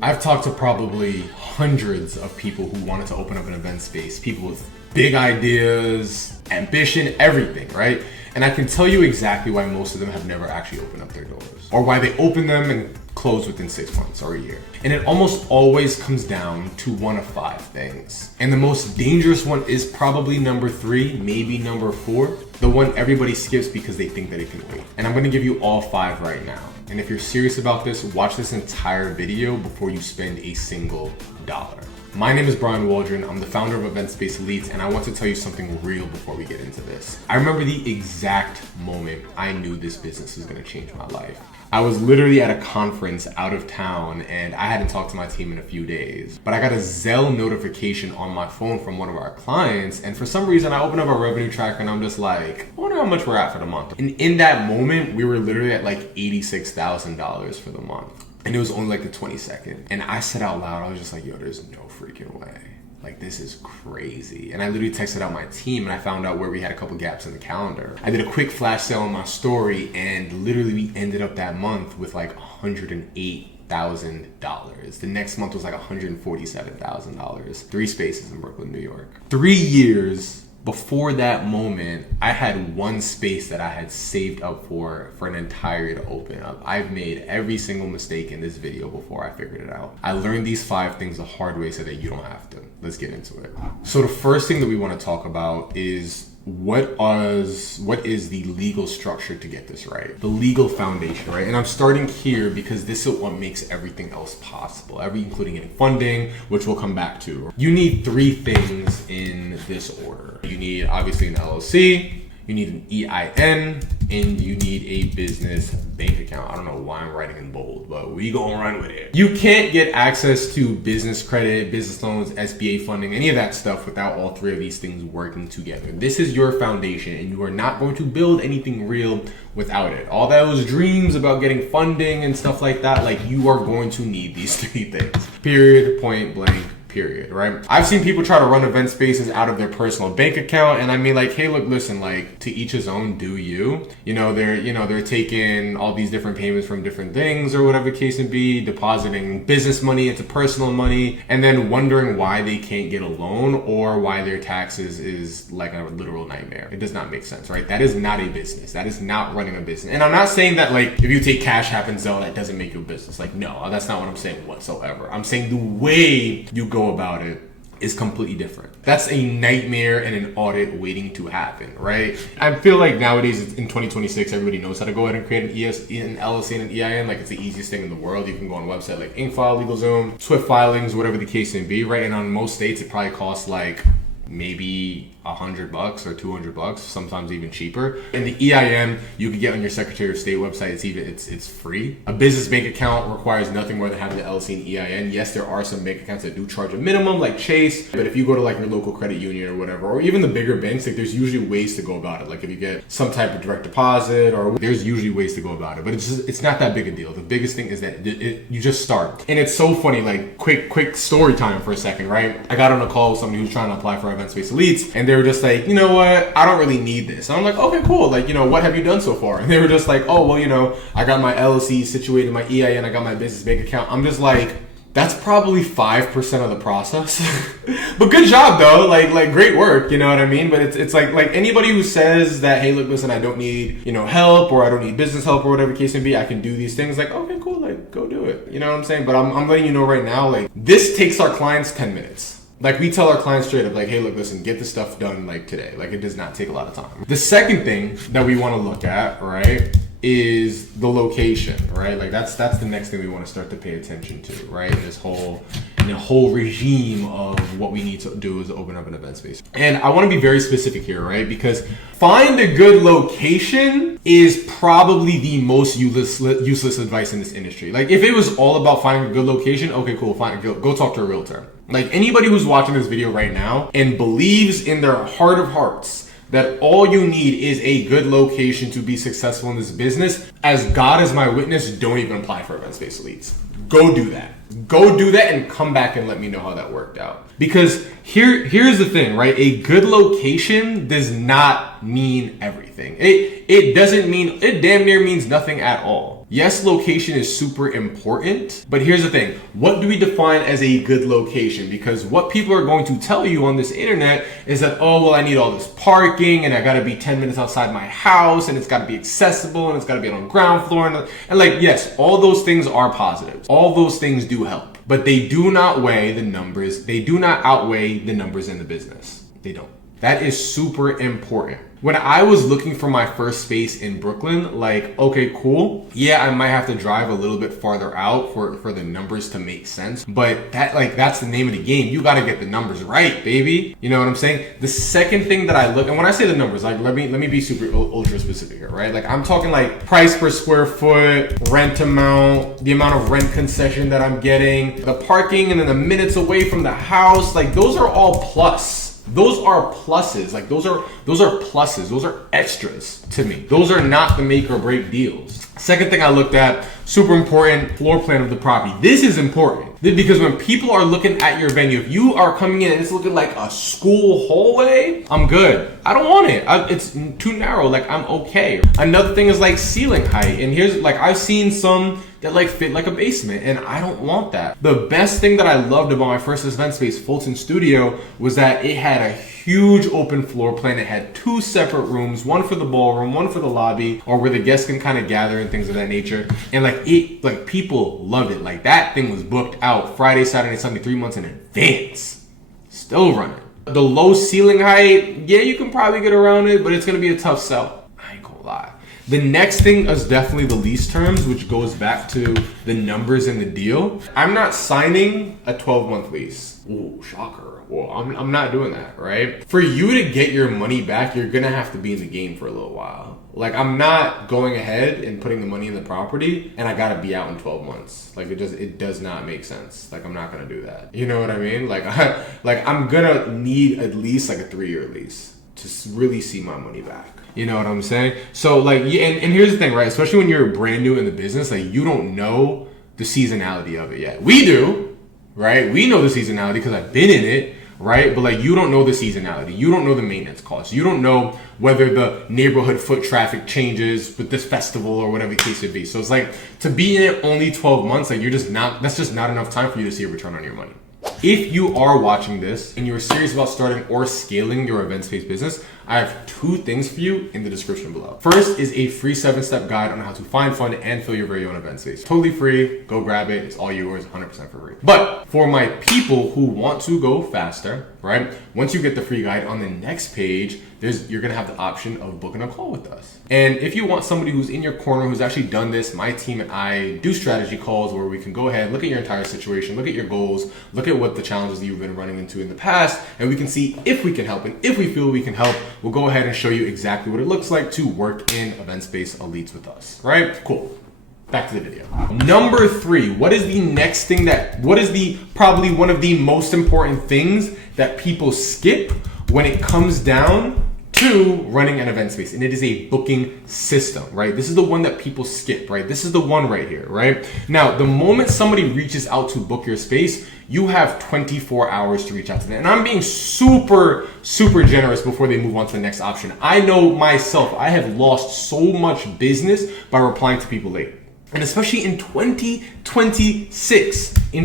I've talked to probably hundreds of people who wanted to open up an event space, people with big ideas, ambition, everything, right? And I can tell you exactly why most of them have never actually opened up their doors, or why they open them and close within 6 months or a year. And it almost always comes down to one of five things. And the most dangerous one is probably number 3, maybe number 4, the one everybody skips because they think that it can wait. And I'm gonna give you all 5 right now. And if you're serious about this, watch this entire video before you spend a single dollar. My name is Waldron. I'm the founder of Event Space Elites, and I want to tell you something real before we get into this. I remember the exact moment I knew this business was gonna change my life. I was literally at a conference out of town and I hadn't talked to my team in a few days, but I got a Zelle notification on my phone from one of our clients, and for some reason I opened up our revenue tracker and I'm just like, I wonder how much we're at for the month. And in that moment, we were literally at like $86,000 for the month. And it was only like the 22nd. And I said out loud, I was just like, yo, there's no freaking way. Like, this is crazy. And I literally texted out my team and I found out where we had a couple gaps in the calendar. I did a quick flash sale on my story and literally we ended up that month with like $108,000. The next month was like $147,000. 3 spaces in Brooklyn, New York. 3 years before that moment, I had 1 space that I had saved up for an entire year to open up. I've made every single mistake in this video before I figured it out. I learned these 5 things the hard way so that you don't have to. Let's get into it. So the first thing that we want to talk about is what is the legal structure to get this right? The legal foundation, right? And I'm starting here because this is what makes everything else possible, including getting funding, which we'll come back to. You need 3 things in this order. You need obviously an LLC, you need an EIN, and you need a business bank account. I don't know why I'm writing in bold, but we gonna run with it. You can't get access to business credit, business loans, SBA funding, any of that stuff without all 3 of these things working together. This is your foundation, and you are not going to build anything real without it. All those dreams about getting funding and stuff like that, like, you are going to need these 3 things. Period, point blank. Period, right? I've seen people try to run event spaces out of their personal bank account, and I mean, like, hey, look, listen, like, to each his own, do you? They're taking all these different payments from different things or whatever the case may be, depositing business money into personal money, and then wondering why they can't get a loan or why their taxes is like a literal nightmare. It does not make sense, right? That is not a business. That is not running a business. And I'm not saying that, like, if you take Cash App and Zelle, that doesn't make you a business. Like, no, that's not what I'm saying whatsoever. I'm saying the way you go about it is completely different. That's a nightmare and an audit waiting to happen, right? I feel like nowadays in 2026, everybody knows how to go ahead and create an LLC and an EIN. Like, it's the easiest thing in the world. You can go on a website like InkFile, LegalZoom, Swift Filings, whatever the case may be, right? And on most states, it probably costs like maybe $100 or $200, sometimes even cheaper. And the EIN you can get on your Secretary of State website. It's free. A business bank account requires nothing more than having the LLC and EIN. Yes, there are some bank accounts that do charge a minimum, like Chase. But if you go to like your local credit union or whatever, or even the bigger banks, like, there's usually ways to go about it. Like, if you get some type of direct deposit, or there's usually ways to go about it. But it's not that big a deal. The biggest thing is that you just start. And it's so funny. Like, quick story time for a second, right? I got on a call with somebody who's trying to apply for Event Space Elites, and they were just like, you know what, I don't really need this. And I'm like, okay, cool. Like, what have you done so far? And they were just like, oh, well, I got my LLC situated, my EIN, I got my business bank account. I'm just like, that's probably 5% of the process. But good job though, like great work, you know what I mean? But it's like anybody who says that, hey, look, listen, I don't need, help, or I don't need business help, or whatever the case may be, I can do these things. Like, okay, cool, like, go do it. You know what I'm saying? But I'm letting you know right now, like, this takes our clients 10 minutes. Like, we tell our clients straight up, like, hey, look, listen, get this stuff done, like, today. Like, it does not take a lot of time. The second thing that we want to look at, right, is the location, right? Like, that's the next thing we want to start to pay attention to, right? This whole regime of what we need to do is open up an event space. And I want to be very specific here, right? Because find a good location is probably the most useless advice in this industry. Like, if it was all about finding a good location, okay, cool, fine, go talk to a realtor. Like, anybody who's watching this video right now and believes in their heart of hearts that all you need is a good location to be successful in this business, as God is my witness, don't even apply for Event Space Elites. Go do that. Go do that and come back and let me know how that worked out. Because here's the thing, right? A good location does not mean everything. It doesn't mean, it damn near means nothing at all. Yes, location is super important, but here's the thing. What do we define as a good location? Because what people are going to tell you on this internet is that, oh, well, I need all this parking and I gotta be 10 minutes outside my house and it's gotta be accessible and it's gotta be on the ground floor. And like, yes, all those things are positives. All those things do help, but they do not weigh the numbers. They do not outweigh the numbers in the business. They don't. That is super important. When I was looking for my first space in Brooklyn, like, okay, cool. Yeah, I might have to drive a little bit farther out for the numbers to make sense. But that's the name of the game. You got to get the numbers right, baby. You know what I'm saying? The second thing that I look, and when I say the numbers, like, let me be super ultra specific here, right? Like, I'm talking like price per square foot, rent amount, the amount of rent concession that I'm getting, the parking, and then the minutes away from the house. Like, those are all plus. Those are pluses. Like those are pluses. Those are extras to me. Those are not the make or break deals. Second thing I looked at, super important, floor plan of the property. This is important because when people are looking at your venue, if you are coming in and it's looking like a school hallway, I'm good. I don't want it. It's too narrow. Like, I'm okay. Another thing is like ceiling height. And here's like, I've seen some that like fit like a basement and I don't want that. The best thing that I loved about my first event space, Fulton Studio, was that it had a huge open floor plan. It had 2 separate rooms, one for the ballroom, one for the lobby, or where the guests can kind of gather and things of that nature. And like people loved it. Like, that thing was booked out Friday, Saturday, Sunday, 3 months in advance. Still running. The low ceiling height, yeah, you can probably get around it, but it's gonna be a tough sell. I ain't gonna lie. The next thing is definitely the lease terms, which goes back to the numbers in the deal. I'm not signing a 12-month lease. Ooh, shocker. Well, I'm not doing that, right? For you to get your money back, you're gonna have to be in the game for a little while. Like, I'm not going ahead and putting the money in the property and I gotta be out in 12 months. Like, it does not make sense. Like, I'm not gonna do that. You know what I mean? Like, I'm gonna need at least like a 3-year lease to really see my money back. You know what I'm saying? So like, yeah, and here's the thing, right? Especially when you're brand new in the business, like, you don't know the seasonality of it yet. We do, right? We know the seasonality because I've been in it, right? But like, you don't know the seasonality. You don't know the maintenance costs. You don't know whether the neighborhood foot traffic changes with this festival or whatever the case would be. So it's like, to be in it only 12 months, like, that's just not enough time for you to see a return on your money. If you are watching this and you're serious about starting or scaling your event space business, I have 2 things for you in the description below. First is a free 7-step guide on how to find, fund, and fill your very own event space. Totally free. Go grab it. It's all yours, 100% for free. But for my people who want to go faster, right? Once you get the free guide, on the next page, you're gonna have the option of booking a call with us. And if you want somebody who's in your corner, who's actually done this, my team and I do strategy calls where we can go ahead, look at your entire situation, look at your goals, look at what the challenges that you've been running into in the past, and we can see if we can help. And if we feel we can help, we'll go ahead and show you exactly what it looks like to work in event space elites with us, right? Cool. Back to the video. Number 3, what is the next thing what is the probably one of the most important things that people skip when it comes down to running an event space? And it is a booking system, right? This is the one that people skip, right? This is the one right here, right? Now, the moment somebody reaches out to book your space, you have 24 hours to reach out to them. And I'm being super, super generous before they move on to the next option. I know myself, I have lost so much business by replying to people late. And especially in 2026, you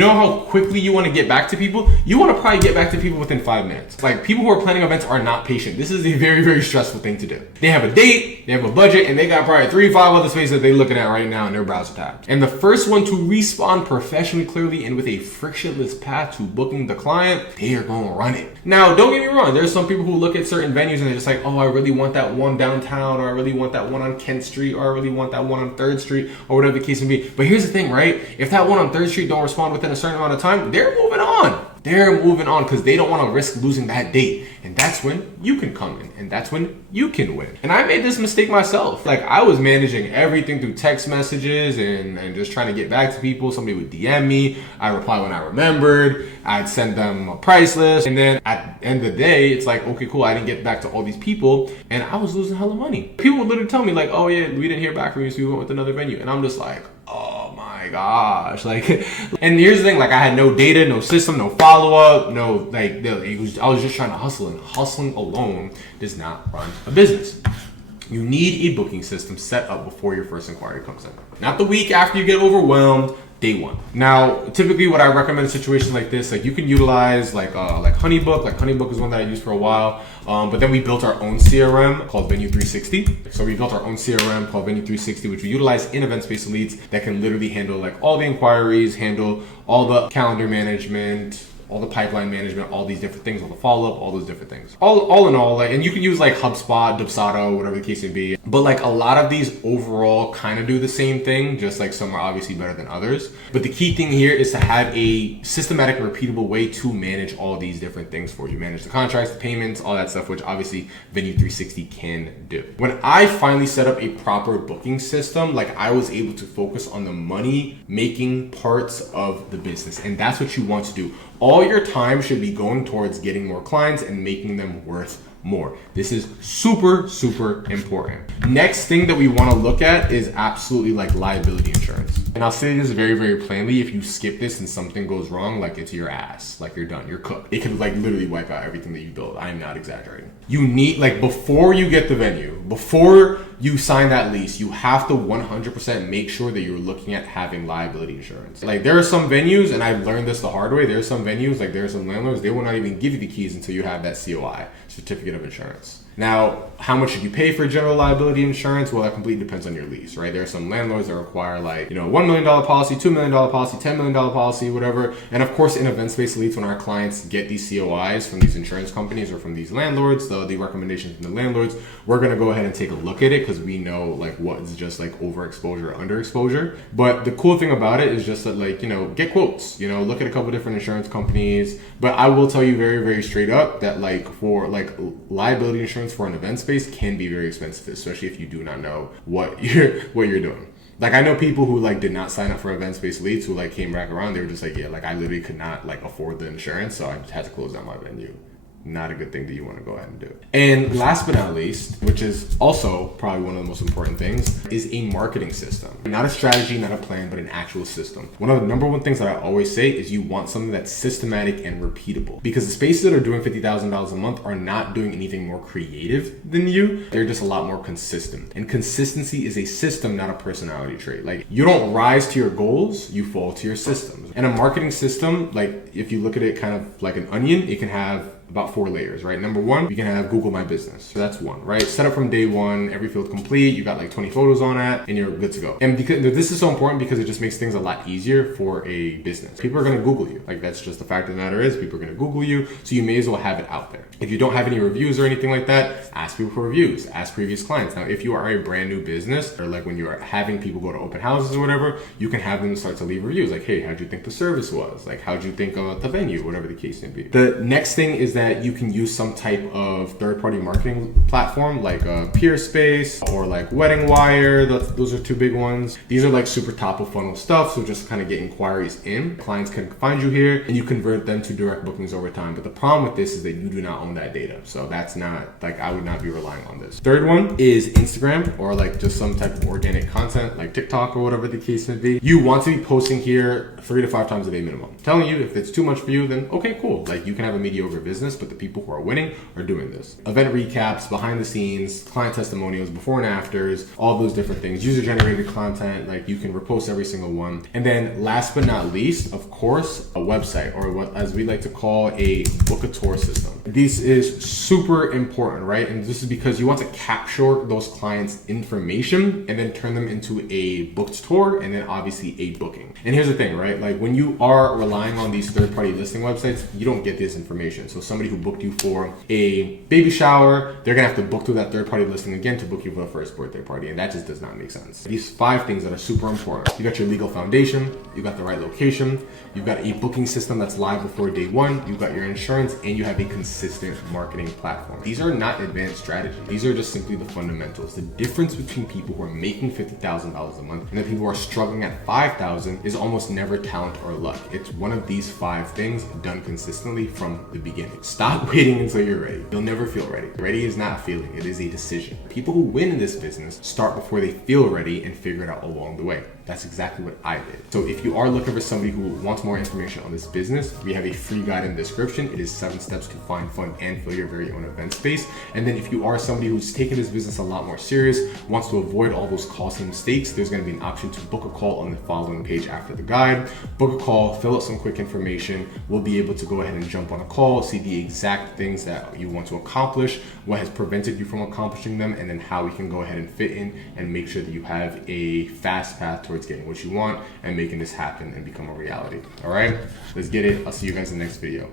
know how quickly you want to get back to people? You want to probably get back to people within 5 minutes. Like, people who are planning events are not patient. This is a very, very stressful thing to do. They have a date, they have a budget, and they got probably 3-5 other spaces that they're looking at right now in their browser tab. And the first one to respond professionally, clearly, and with a frictionless path to booking the client, they are going to run it. Now, don't get me wrong. There's some people who look at certain venues and they're just like, oh, I really want that one downtown, or I really want that one on Kent Street, or I really want that one on 3rd Street, or whatever the case may be. But here's the thing, right? If that one on 3rd Street don't respond within a certain amount of time, they're moving on. They're moving on because they don't want to risk losing that date. And that's when you can come in, and that's when you can win. And I made this mistake myself. Like, I was managing everything through text messages and just trying to get back to people. Somebody would DM me. I reply when I remembered. I'd send them a price list. And then at the end of the day, it's like, okay, cool. I didn't get back to all these people, and I was losing hella money. People would literally tell me like, oh yeah, we didn't hear back from you, so we went with another venue. And I'm just like, oh my gosh. Like, and here's the thing, like, I had no data, no system, no follow-up, no, like, I was just trying to hustle, and hustling alone does not run a business. You need a booking system set up before your first inquiry comes in. Not the week after you get overwhelmed, day one. Now, typically what I recommend in a situation like this, like you can utilize like Honeybook. Like Honeybook is one that I used for a while. But then we built our own CRM called Venue 360. So we built our own CRM called Venue 360, which we utilize in Event Space Elites that can literally handle like all the inquiries, handle all the calendar management, all the pipeline management, all these different things, all the follow-up, all those different things. All in all, like, and you can use like HubSpot, Dubsado, whatever the case may be. But like a lot of these overall kind of do the same thing, just like some are obviously better than others. But the key thing here is to have a systematic and repeatable way to manage all these different things for you. Manage the contracts, the payments, all that stuff, which obviously Venue 360 can do. When I finally set up a proper booking system, like I was able to focus on the money making parts of the business. And that's what you want to do. All your time should be going towards getting more clients and making them worth more. This is super, super important. Next thing that we want to look at is absolutely like liability insurance. And I'll say this very, very plainly. If you skip this and something goes wrong, like it's your ass, like you're done, you're cooked. It can like literally wipe out everything that you build. I'm not exaggerating. You need, like before you get the venue, before you sign that lease, you have to 100% make sure that you're looking at having liability insurance. Like there are some venues, and I've learned this the hard way, there are some venues, like there are some landlords, they will not even give you the keys until you have that COI, certificate of insurance. Now, how much should you pay for general liability insurance? Well, that completely depends on your lease, right? There are some landlords that require like, $1 million policy, $2 million policy, $10 million policy, whatever. And of course, in Event Space Elites, when our clients get these COIs from these insurance companies or from these landlords, the recommendations from the landlords, we're going to go ahead and take a look at it because we know like what is just like overexposure or underexposure. But the cool thing about it is just that like, get quotes, look at a couple different insurance companies. But I will tell you very, very straight up that like for like liability insurance for an event space can be very expensive, especially if you do not know what you're doing. Like I know people who like did not sign up for Event Space Elites who like came back around. They were just like, yeah, like I literally could not like afford the insurance, so I just had to close down my venue. Not a good thing that you want to go ahead and do. And last but not least, which is also probably one of the most important things, is a marketing system. Not a strategy, not a plan, but an actual system. One of the number one things that I always say is you want something that's systematic and repeatable. Because the spaces that are doing $50,000 a month are not doing anything more creative than you. They're just a lot more consistent. And consistency is a system, not a personality trait. Like you don't rise to your goals, you fall to your systems. And a marketing system, like if you look at it kind of like an onion, it can have about 4 layers, right? Number one, you can have Google My Business. So that's one, right? Set up from day one, every field complete, you got like 20 photos on it, and you're good to go. And because this is so important because it just makes things a lot easier for a business. People are gonna Google you. Like that's just the fact of the matter is people are gonna Google you, so you may as well have it out there. If you don't have any reviews or anything like that, ask people for reviews, ask previous clients. Now, if you are a brand new business, or like when you are having people go to open houses or whatever, you can have them start to leave reviews. Like, hey, how'd you think the service was? Like, how'd you think of the venue? Whatever the case may be. The next thing is that you can use some type of third-party marketing platform like Peerspace or like Wedding Wire. Those are 2 big ones. These are like super top of funnel stuff, so just kind of get inquiries in. Clients can find you here and you convert them to direct bookings over time. But the problem with this is that you do not own that data. So that's not, like I would not be relying on this. Third one is Instagram or like just some type of organic content like TikTok or whatever the case may be. You want to be posting here 3 to 5 times a day minimum. I'm telling you, if it's too much for you, then okay, cool. Like you can have a mediocre business, but the people who are winning are doing this. Event recaps, behind the scenes, client testimonials, before and afters, all those different things. User generated content, like you can repost every single one. And then last but not least, of course, a website or what as we like to call a book a tour system. This is super important, right? And this is because you want to capture those clients' information and then turn them into a booked tour and then obviously a booking. And here's the thing, right? Like when you are relying on these third-party listing websites, you don't get this information. So somebody who booked you for a baby shower, they're gonna have to book through that third-party listing again to book you for a first birthday party, and that just does not make sense. These 5 things that are super important. You got your legal foundation, you got the right location, you've got a booking system that's live before day one, you've got your insurance, and you have a consistent marketing platform. These are not advanced strategies. These are just simply the fundamentals. The difference between people who are making $50,000 a month and the people who are struggling at $5,000 is almost never talent or luck. It's one of these 5 things done consistently from the beginning. Stop waiting until you're ready. You'll never feel ready. Ready is not a feeling, it is a decision. People who win in this business start before they feel ready and figure it out along the way. That's exactly what I did. So if you are looking for somebody who wants more information on this business, we have a free guide in the description. It is 7 steps to find, fund, and fill your very own event space. And then if you are somebody who's taking this business a lot more serious, wants to avoid all those costly mistakes, there's going to be an option to book a call on the following page after the guide. Book a call, fill out some quick information. We'll be able to go ahead and jump on a call, see the exact things that you want to accomplish, what has prevented you from accomplishing them, and then how we can go ahead and fit in and make sure that you have a fast path towards getting what you want and making this happen and become a reality. All right, let's get it. I'll see you guys in the next video.